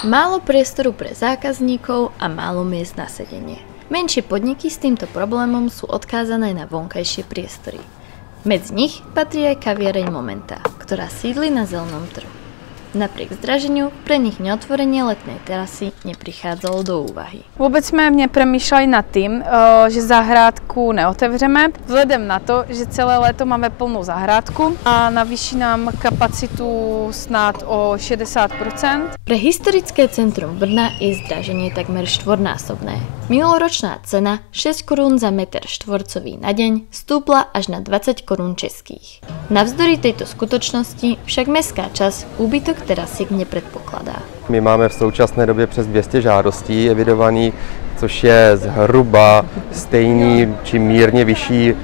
Málo priestoru pre zákazníkov a málo miest na sedenie. Menšie podniky s týmto problémom sú odkázané na vonkajšie priestory. Medzi nich patrí aj kaviareň Momenta, ktorá sídli na zelenom trhu. Napriek zdraženiu pre nich neotvorenie letnej terasy neprichádzalo do úvahy. Vůbec jsme nepřemýšleli nad tím, že zahrádku neotevřeme, vzhledem na to, že celé léto máme plnou zahrádku a navýší nám kapacitu snad o 60%. Pre historické centrum Brna je zdraženie takmer štvornásobné. Minuloročná cena 6 korún za meter štvorcový na deň stúpla až na 20 korún českých. Navzdory tejto skutočnosti však mestská časť úbytok terasiek nepredpokladá. My máme v současné době přes 200 žádostí evidovaných, což je zhruba stejný či mírně vyšší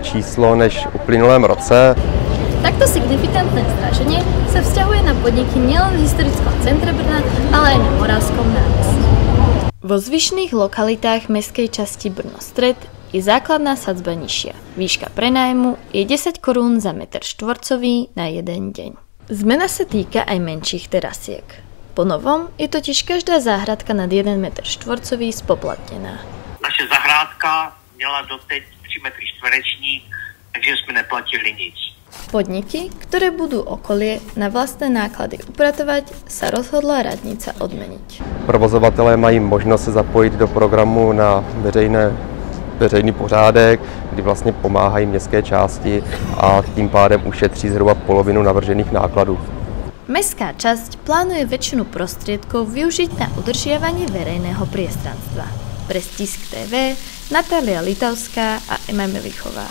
číslo než v uplynulém roce. Takto signifikantné zdraženie sa vzťahuje na podniky nielen v historickom centre Brna, ale aj na Moravskom námestí. Vo zvyšných lokalitách mestskej časti Brno Stred je základná sadzba nižšia. Výška prenájmu je 10 korún za meter štvorcový na jeden deň. Zmena sa týka aj menších terasiek. Po novom je totiž každá záhradka nad 1 meter štvorcový spoplatnená. Naše zahrádka měla doteď 3 metry čtvereční, takže jsme neplatili nic. Podniky, ktoré budú okolie na vlastné náklady upratovať, sa rozhodla radnica odmeniť. Provozovatelé mají možnost se zapojit do programu na veřejný pořádek, kdy vlastně pomáhají městské části a tím pádem ušetří zhruba polovinu navržených nákladů. Mestská časť plánuje väčšinu prostriedkov využiť na udržiavanie verejného priestranstva. Pre Stisk TV Natália Litavská a Ema Milichová.